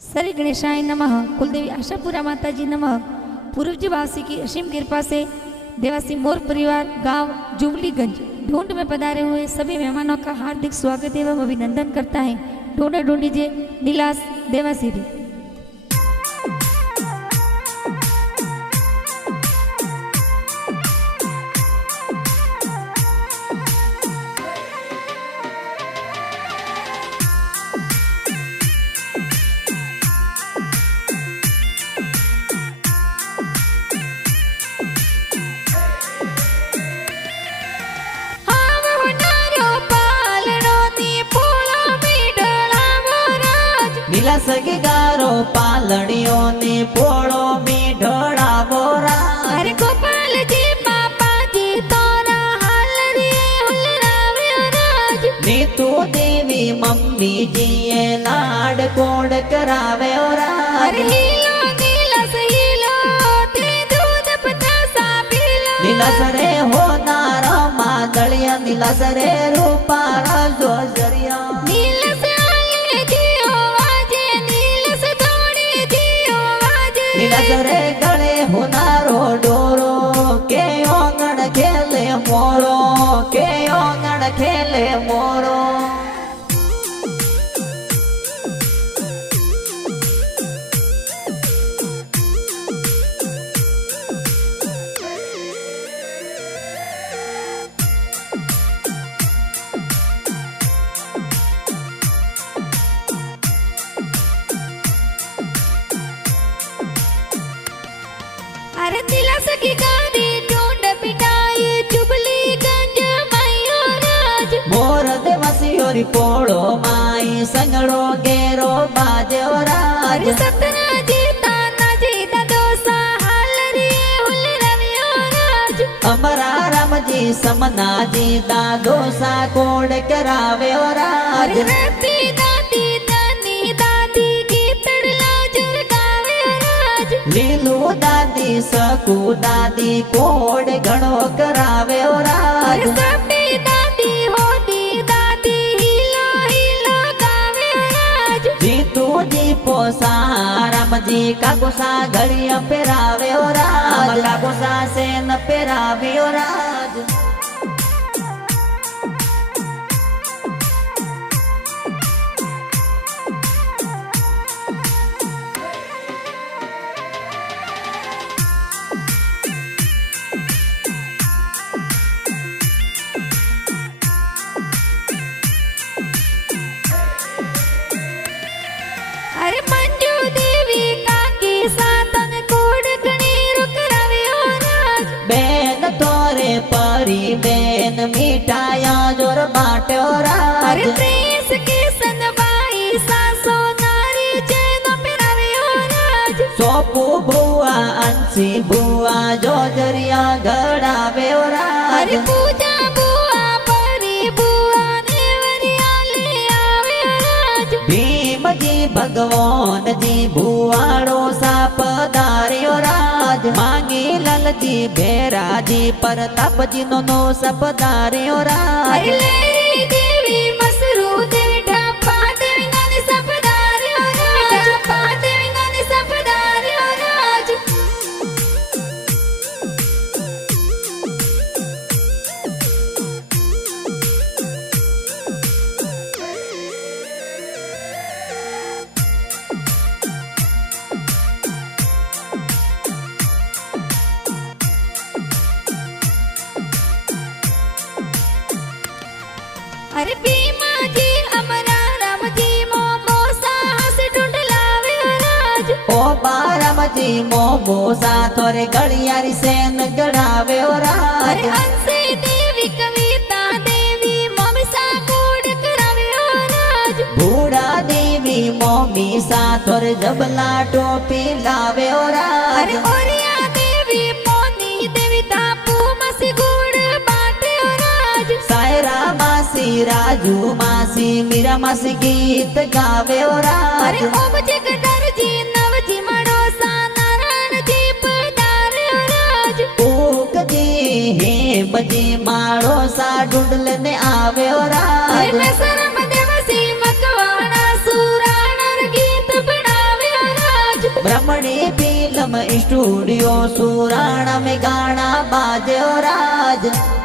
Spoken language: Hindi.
श्री गणेशाय नमः। कुलदेवी आशापुरा माता जी नमः। पूर्व जी वासी की असीम कृपा से देवासी मोर परिवार गांव जुबलीगंज ढूंढ में पधारे हुए सभी मेहमानों का हार्दिक स्वागत एवं अभिनंदन करता है। ढूंढ ढूंढीजिए नीलास देवासी। नीला सगी गारो पालड़ियों ने पोड़ो में ढोड़ावो राज। अरे गोपाल जी पापा जी तोरा हाल रे हुलरावे राज। नीतू देवी मम्मी जी ये लाड कोड करावे राज। अरे हीलो नीला सहीलो ते दूध पतासा पीलो। नीला सरे हो नारा मादलिया नीला सरे रूपारा जो जरिया। नीला से आले जियो वाजे नीला से थोड़ी जियो वाजे। नीला सरे गले हुनारो डोरो के ओंगण खेले मोरो के ओंगण खेले मोरो। अरे नीला सखी गादी ढूंढ पिटाई जुबलीगंज मायो राज। मोर देवसियोरी पोड़ो माई संगड़ो गेरो बाजो राज। अरे सतना जीता ना जीता दोसा हाल रे हुलरावे राज। अमरा राम जी समना जी दादो सा कोड करावे राज। अरे रती दादी दानी दादी की तड़ला जुरगावे राज। लीलू दादी सकू दादी कोड घणो करावे राज। अरे सबनी दादी होदी दादी हीलो हीलो गावे राज। जीतू जी पोसा राम जी काकुसा घड़िया पेरावे राज। काकुसा से न पेरावे राज। अरे मंजू देवी काकी सातन कोड गणी रुकरावे राज। बेन तोरे परी बेन मिठाया जोर बाटो राज। अरे प्रेस के सनबाई सासो नारी चैन पेरावे राज। सोपू बुआ अंसी बुआ जोजरिया घड़ावे राज। अरे पूजा बुआ परी बुआ नेवरिया ले आवे राज। भीम जी भगवान जी भुआड़ो सा पधार्यो राज। मांगी लाल जी भेरा जी प्रताप जी नो सपधार्यो राज। अरे लेरी देवी मसरू देवी ढापा देवी नानी सपधार्यो राज। ढापा देवी नानी सपधार्यो राज। अरे भीमा जी अमरा राम जी मोमो साहस ढूंढ लावे राज। ओ बाराम जी मोमो सा थोरे गड़ियारी सेन गड़ावे राज। अरे हंसी देवी कविता देवी मोमी सा कोड करावे राज। बूढ़ा देवी मोमी सा थोरे जबला टोपी लावे राज। अरे ओरिया देवी मोनी देवी तापू मसी गुड़ बाटे राज। सायरा मासी राजू मासी मीरा मासी गीत गावे राज। अरे ओम जगदर जी नव जी मड़ोसा नारायण जी पधारे राज। ऊक जी हेम जी माड़ो सा ढूंढने आवे राज। अरे मैं शरम देवसी मकवाना सुराणर गीत बनावे ફિલ્મ સ્ટુડિયો સુરાણા में गाना बाजे राज।